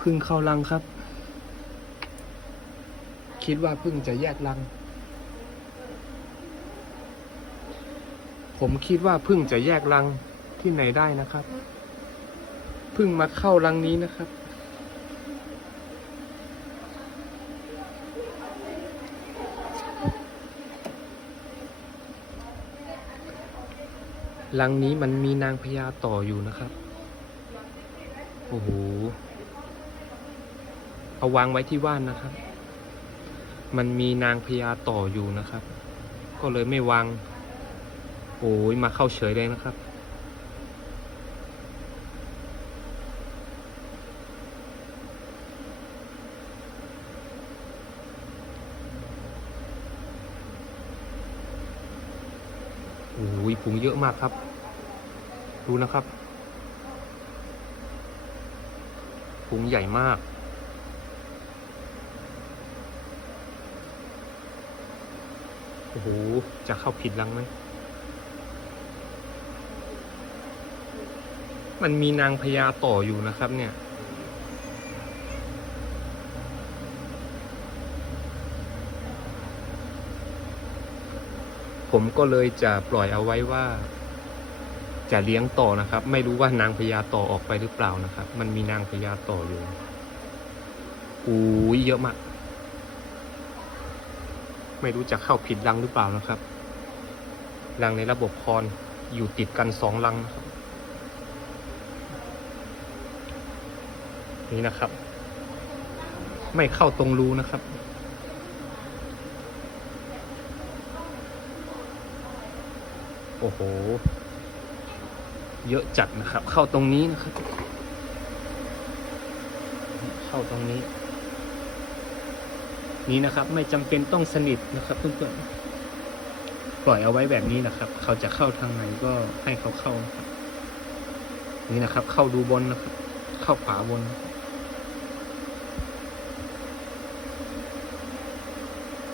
พึ่งเข้ารังครับ คิดว่าพึ่งจะแยกรัง ผมคิดว่าพึ่งจะแยกรังที่ไหนได้นะครับ พึ่งมาเข้ารังนี้นะครับ รังนี้มันมีนางพญาต่ออยู่นะครับ โอ้โห เอาวางไว้ที่ว่านนะครับ มันมีนางพญาต่ออยู่นะครับ ก็เลยไม่วาง โอ้ยมาเข้าเฉยเลยนะครับ โอ้ยผงเยอะมากครับ ดูนะครับผงใหญ่มาก โอ้โห จะเข้าผิดรังไหม มันมีนางพญาต่ออยู่นะครับเนี่ย ผมก็เลยจะปล่อยเอาไว้ว่า จะเลี้ยงต่อนะครับ ไม่รู้ว่านางพญาต่อออกไปหรือเปล่านะครับ มันมีนางพญาต่ออยู่อู้ยเยอะมาก ไม่รู้จะเข้าผิดรังหรือเปล่านะครับ รังในระบบคอนอยู่ติดกันสองรังนะครับ นี่นะครับ ไม่เข้าตรงรูนะครับ โอ้โห เยอะจัดนะครับ เข้าตรงนี้นะครับ เข้าตรงนี้ นี้นะครับ ไม่จำเป็นต้องสนิทนะครับเพื่อนๆปล่อยเอาไว้แบบนี้นะครับ เขาจะเข้าทางไหนก็ให้เขาเข้านะครับนี่นะครับ เข้าดูบนนะครับ เข้าฝาบน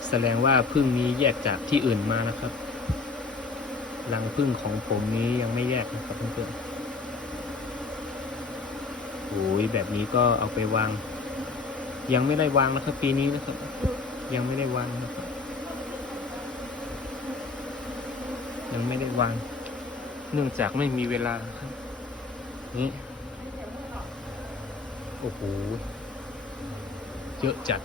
แสดงว่าพึ่งนี้แยกจากที่อื่นมานะครับรังพึ่งของผมนี้ยังไม่แยกนะครับเพื่อนๆโอ้ยแบบนี้ก็เอาไปวาง ยังไม่ได้วางนะครับปีนี้นะครับ ยังไม่ได้วางนะครับยังไม่ได้วาง เนื่องจากไม่มีเวลาครับ นี่โอ้โหเยอะจัด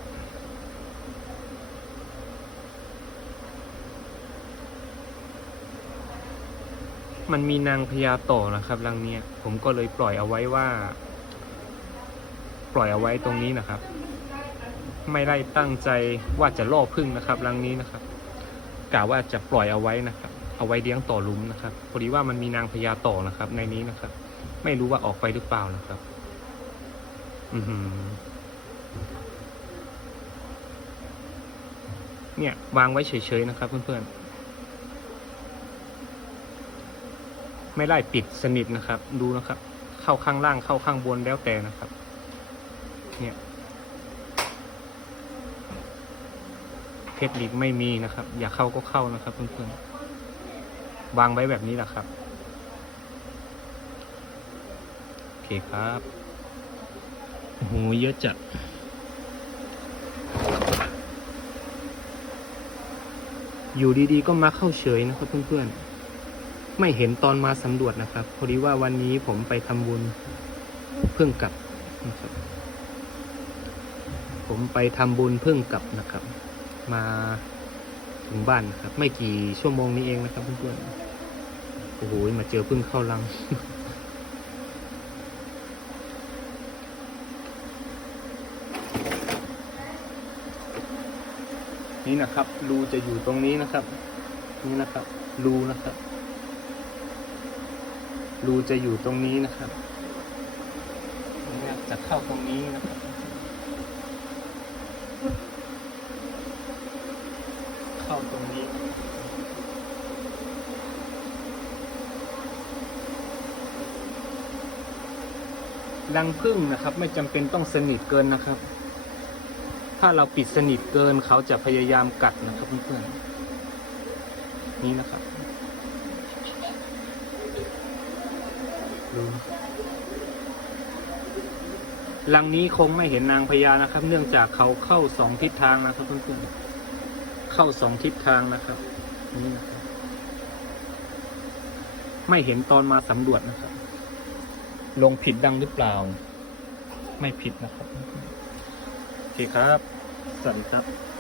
มันมีนางพญาต่อนะครับรังเนี้ยผมก็เลยปล่อยเอาไว้ว่า ปล่อยเอาไว้ตรงนี้นะครับ ไม่ได้ตั้งใจว่าจะล่อพึ่งนะครับรังนี้นะครับกะว่าจะปล่อยเอาไว้นะครับ เอาไว้เลี้ยงต่อลุมนะครับพอดีว่ามันมีนางพญาต่อนะครับ ในนี้นะครับ ไม่รู้ว่าออกไปหรือเปล่านะครับ อือหือเนี่ยวางไว้เฉยๆนะครับ เพื่อนๆไม่ได้ปิดสนิทนะครับ ดูนะครับ เข้าข้างล่างเข้าข้างบนแล้วแต่นะครับ เนี่ยเพชรลิกไม่มีนะครับ อย่าเข้าก็เข้านะครับเพื่อนๆวางไว้แบบนี้แหละครับโอเคครับโอ้โหเยอะจัดอยู่ดีๆ ก็มาเข้าเฉยนะครับเพื่อนๆ ไม่เห็นตอนมาสำรวจนะครับ พอดีว่าวันนี้ผมไปทำบุญเพิ่งกลับนะครับ ผมไปทำบุญเพิ่งกลับนะครับ มาถึงบ้านนะครับ ไม่กี่ชั่วโมงนี้เองนะครับเพื่อนๆโอ้โหมาเจอพึ่งเข้ารังนี่นะครับ รูจะอยู่ตรงนี้นะครับ นี่นะครับ รูนะครับ รูจะอยู่ตรงนี้นะครับ จะเข้าตรงนี้นะครับ ดังพึ่งนะครับ ไม่จำเป็นต้องสนิทเกินนะครับ ถ้าเราปิดสนิทเกินเขาจะพยายามกัดนะครับเพื่อนๆนี่นะครับดูลังนี้คงไม่เห็นนางพญานะครับ เนื่องจากเขาเข้าสองทิศทางนะครับเพื่อนๆเข้าสองทิศทางนะครับนี่นะครับ ไม่เห็นตอนมาสำรวจนะครับ ลงผิดดังหรือเปล่า ไม่ผิดนะครับ โอเคครับ สวัสดีครับ